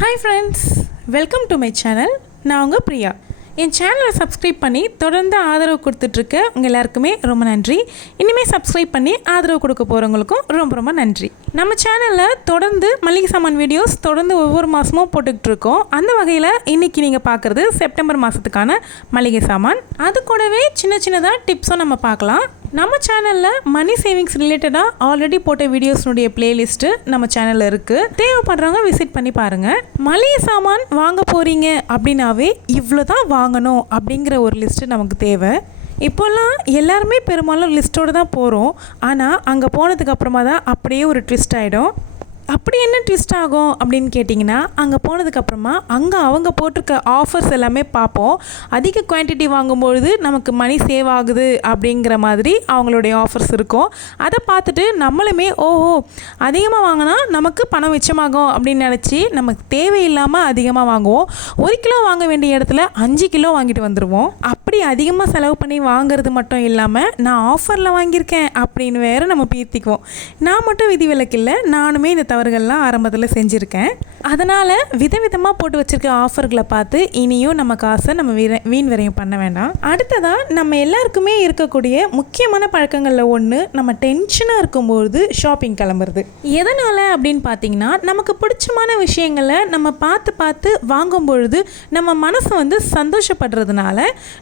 Hi friends, welcome to my channel. நான் உங்க பிரியா. என் சேனலை சப்ஸ்கிரைப் பண்ணி தொடர்ந்து ஆதரவு கொடுத்துட்ருக்க உங்கள் எல்லாருக்குமே ரொம்ப நன்றி. இனிமேல் சப்ஸ்கிரைப் பண்ணி ஆதரவு கொடுக்க போகிறவங்களுக்கும் ரொம்ப நன்றி. நம்ம சேனலில் தொடர்ந்து மளிகை சாமான் வீடியோஸ் தொடர்ந்து ஒவ்வொரு மாதமும் போட்டுக்கிட்டு இருக்கோம். அந்த வகையில் இன்றைக்கி நீங்கள் பார்க்குறது செப்டம்பர் மாதத்துக்கான மளிகை சாமான். அது கூடவே சின்னதாக டிப்ஸும் நம்ம பார்க்கலாம். நம்ம சேனலில் மணி சேவிங்ஸ் ரிலேட்டடாக ஆல்ரெடி போட்ட வீடியோஸ்னுடைய பிளேலிஸ்ட்டு நம்ம சேனலில் இருக்குது. தேவைப்படுறவங்க விசிட் பண்ணி பாருங்கள். மளிகை சாமான் வாங்க போகிறீங்க அப்படின்னாவே இவ்வளோ தான் வாங்கணும் அப்படிங்கிற ஒரு லிஸ்ட்டு நமக்கு தேவை. இப்போல்லாம் எல்லாருமே பெரும்பாலும் லிஸ்ட்டோடு தான் போகிறோம். ஆனால் அங்கே போனதுக்கு அப்புறமா தான் அப்படியே ஒரு ட்விஸ்ட் ஆகிடும். அப்படி என்ன ட்விஸ்ட் ஆகும் அப்படின்னு கேட்டிங்கன்னா, அங்கே போனதுக்கப்புறமா அங்கே அவங்க போட்டிருக்க ஆஃபர்ஸ் எல்லாமே பார்ப்போம். அதிக குவான்டிட்டி வாங்கும்பொழுது நமக்கு மணி சேவ் ஆகுது அப்படிங்கிற மாதிரி அவங்களுடைய ஆஃபர்ஸ் இருக்கும். அதை பார்த்துட்டு நம்மளுமே ஓஹோ அதிகமாக வாங்கினா நமக்கு பணம் மிச்சமாகும் அப்படின்னு நினச்சி நமக்கு தேவையில்லாமல் அதிகமாக வாங்குவோம். 1 கிலோ வாங்க வேண்டிய இடத்துல 5 கிலோ வாங்கிட்டு வந்துடுவோம். அப்படி அதிகமாக செலவு பண்ணி வாங்குறது மட்டும் இல்லாமல் நான் ஆஃபரில் வாங்கியிருக்கேன் அப்படின்னு வேறு நம்ம பீர்த்திக்குவோம். நான் மட்டும் விதிவிலக்கு இல்லை, நானுமே இந்த தவறுகள்லாம் ஆரம்பத்தில் செஞ்சுருக்கேன். அதனால் விதவிதமாக போட்டு வச்சுருக்க ஆஃபர்களை பார்த்து இனியும் நம்ம காசை நம்ம வீண் விரயம் பண்ண வேண்டாம். அடுத்ததாக நம்ம எல்லாருக்குமே இருக்கக்கூடிய முக்கியமான பழக்கங்களில் ஒன்று, நம்ம டென்ஷனாக இருக்கும்போது ஷாப்பிங் கிளம்புறது. எதனால் அப்படின்னு பார்த்தீங்கன்னா, நமக்கு பிடிச்சமான விஷயங்களை நம்ம பார்த்து வாங்கும் பொழுது நம்ம மனசு வந்து சந்தோஷப்படுறதுனால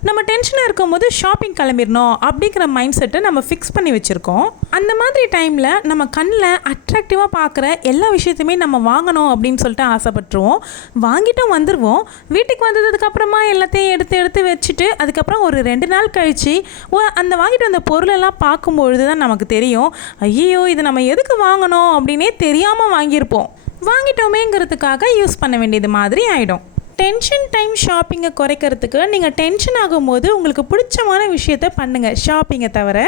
நம்ம டென்ஷனாக இருக்கும்போது ஷாப்பிங் கிளம்பிடணும் அப்படிங்கிற மைண்ட் செட்டை நம்ம ஃபிக்ஸ் பண்ணி வச்சுருக்கோம். அந்த மாதிரி டைமில் நம்ம கண்ணில் அட்ராக்டிவாக பார்க்குற எல்லா விஷயத்தையுமே நம்ம வாங்கணும் அப்படின்னு சொல்லிட்டு ஆசைப்பட்டுருவோம். வாங்கிட்டும் வந்துடுவோம். வீட்டுக்கு வந்ததுக்கப்புறமா எல்லாத்தையும் எடுத்து வச்சுட்டு அதுக்கப்புறம் ஒரு 2 நாள் கழித்து அந்த வாங்கிட்டு வந்த பொருளெல்லாம் பார்க்கும்பொழுது தான் நமக்கு தெரியும், ஐயோ இது நம்ம எதுக்கு வாங்கணும் அப்படின்னே தெரியாமல் வாங்கியிருப்போம். வாங்கிட்டோமேங்கிறதுக்காக யூஸ் பண்ண வேண்டியது மாதிரி ஆகிடும். டென்ஷன் டைம் ஷாப்பிங்கை குறைக்கிறதுக்கு நீங்கள் டென்ஷன் ஆகும்போது உங்களுக்கு பிடிச்சமான விஷயத்த பண்ணுங்கள். ஷாப்பிங்கை தவிர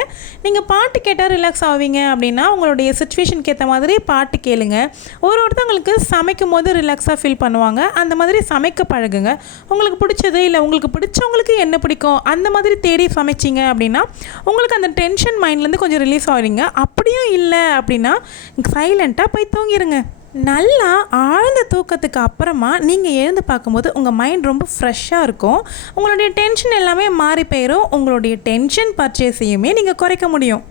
நீங்கள் பாட்டு கேட்டால் ரிலாக்ஸ் ஆவீங்க அப்படின்னா உங்களுடைய சுச்சுவேஷனுக்கு ஏற்ற மாதிரி பாட்டு கேளுங்க. ஒருத்தவங்களுக்கு சமைக்கும் போது ரிலாக்ஸாக ஃபீல் பண்ணுவாங்க. அந்த மாதிரி சமைக்க பழகுங்க. உங்களுக்கு பிடிச்சது இல்லை உங்களுக்கு பிடிச்சவங்களுக்கு என்ன பிடிக்கும் அந்த மாதிரி தேடி சமைச்சிங்க அப்படின்னா உங்களுக்கு அந்த டென்ஷன் மைண்ட்லேருந்து கொஞ்சம் ரிலீஸ் ஆகிறீங்க. அப்படியும் இல்லை அப்படின்னா சைலண்ட்டாக போய் தூங்கிடுங்க. நல்லா ஆழ்ந்த தூக்கத்துக்கு அப்புறமா நீங்கள் எழுந்து பார்க்கும்போது உங்கள் மைண்ட் ரொம்ப ஃப்ரெஷ்ஷாக இருக்கும். உங்களுடைய டென்ஷன் எல்லாமே மாறி போயிடும். உங்களுடைய டென்ஷன் பர்ச்சேஸையுமே நீங்கள் குறைக்க முடியும்.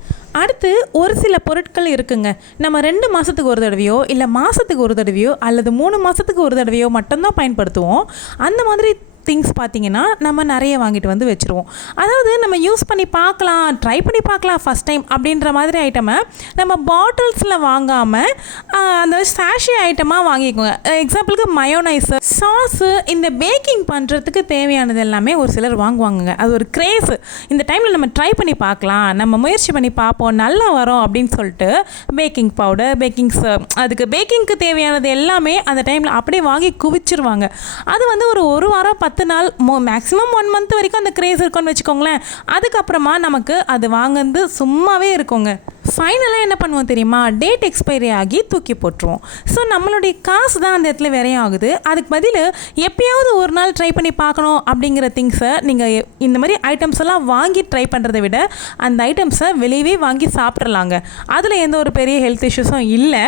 அடுத்து ஒரு சில பொருட்கள் இருக்குங்க, நம்ம 2 மாதத்துக்கு ஒரு தடவையோ இல்லை மாதத்துக்கு ஒரு தடவையோ அல்லது 3 மாதத்துக்கு ஒரு தடவையோ மட்டும்தான் பயன்படுத்துவோம். அந்த மாதிரி திங்ஸ் பார்த்திங்கன்னா நம்ம நிறைய வாங்கிட்டு வந்து வச்சுருவோம். அதாவது நம்ம யூஸ் பண்ணி பார்க்கலாம், ட்ரை பண்ணி பார்க்கலாம் ஃபஸ்ட் டைம் அப்படின்ற மாதிரி ஐட்டமை நம்ம பாட்டில்ஸில் வாங்காமல் அந்த சாஷே ஐட்டமாக வாங்கிக்கோங்க. எக்ஸாம்பிளுக்கு மயோனைஸு, சாஸு, இந்த பேக்கிங் பண்ணுறதுக்கு தேவையானது எல்லாமே ஒரு சிலர் வாங்குவாங்க. அது ஒரு கிரேஸு. இந்த டைமில் நம்ம ட்ரை பண்ணி பார்க்கலாம், நம்ம முயற்சி பண்ணி பார்ப்போம், நல்லா வரும் அப்படின்னு சொல்லிட்டு பேக்கிங் பவுடர், அதுக்கு பேக்கிங்க்கு தேவையானது எல்லாமே அந்த டைமில் அப்படியே வாங்கி குவிச்சிருவாங்க. அது வந்து ஒரு வாரம் 10 நாள் மேக்ஸிமம் 1 மந்த் வரைக்கும் அந்த கிரேஸ் இருக்கும்னு வச்சுக்கோங்களேன். அதுக்கப்புறமா நமக்கு அது வாங்குறது சும்மாவே இருக்குங்க. ஃபைனலாக என்ன பண்ணுவோம் தெரியுமா, டேட் எக்ஸ்பைரி ஆகி தூக்கி போட்டுருவோம். ஸோ நம்மளுடைய காசு தான் அந்த இடத்துல விரையும் ஆகுது. அதுக்கு பதில் எப்பயாவது ஒரு நாள் ட்ரை பண்ணி பார்க்கணும் அப்படிங்கிற திங்ஸை நீங்கள் இந்த மாதிரி ஐட்டம்ஸ் எல்லாம் வாங்கி ட்ரை பண்ணுறதை விட அந்த ஐட்டம்ஸை வெளியவே வாங்கி சாப்பிட்றலாங்க. அதில் எந்த ஒரு பெரிய ஹெல்த் இஷ்யூஸும் இல்லை.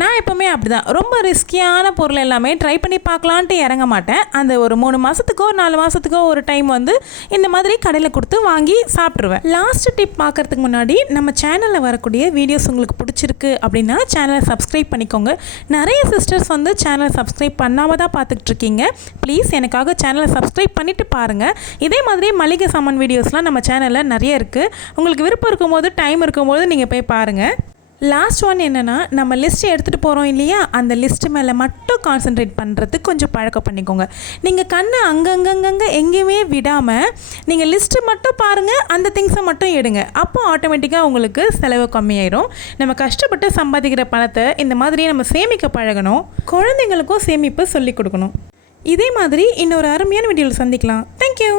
நான் எப்போவுமே அப்படி தான், ரொம்ப ரிஸ்கியான பொருள் எல்லாமே ட்ரை பண்ணி பார்க்கலான்ட்டு இறங்க மாட்டேன். அந்த ஒரு 3 மாதத்துக்கோ 4 மாதத்துக்கோ ஒரு டைம் வந்து இந்த மாதிரி கடையில் கொடுத்து வாங்கி சாப்பிட்ருவேன். லாஸ்ட் டிப் பார்க்குறதுக்கு முன்னாடி நம்ம சேனலில் வரக்கூடிய வீடியோஸ் உங்களுக்கு பிடிச்சிருக்கு அப்படின்னா சேனலை சப்ஸ்கிரைப் பண்ணிக்கோங்க. நிறைய சிஸ்டர்ஸ் வந்து சேனலை சப்ஸ்கிரைப் பண்ணாமல் தான் பார்த்துக்கிட்டு இருக்கீங்க. ப்ளீஸ் எனக்காக சேனலை சப்ஸ்கிரைப் பண்ணிவிட்டு பாருங்கள். இதே மாதிரி மளிகை சாமான் வீடியோஸ்லாம் நம்ம சேனலில் நிறைய இருக்குது. உங்களுக்கு விருப்பம் இருக்கும்போது டைம் இருக்கும்போது நீங்கள் போய் பாருங்கள். லாஸ்ட் ஒன் என்னென்னா, நம்ம லிஸ்ட்டு எடுத்துகிட்டு போகிறோம் இல்லையா, அந்த லிஸ்ட்டு மேலே மட்டும் கான்சென்ட்ரேட் பண்ணுறதுக்கு கொஞ்சம் பழக்கம் பண்ணிக்கோங்க. நீங்கள் கண்ணை அங்கங்கே எங்கேயுமே விடாமல் நீங்கள் லிஸ்ட்டு மட்டும் பாருங்கள், அந்த திங்ஸை மட்டும் எடுங்க. அப்போ ஆட்டோமேட்டிக்காக உங்களுக்கு செலவு கம்மியாயிரும். நம்ம கஷ்டப்பட்டு சம்பாதிக்கிற பணத்தை இந்த மாதிரி நம்ம சேமிக்க பழகணும். குழந்தைங்களுக்கும் சேமிப்பு சொல்லிக் கொடுக்கணும். இதே மாதிரி இன்னொரு அருமையான வீடியோவில் சந்திக்கலாம். தேங்க்யூ.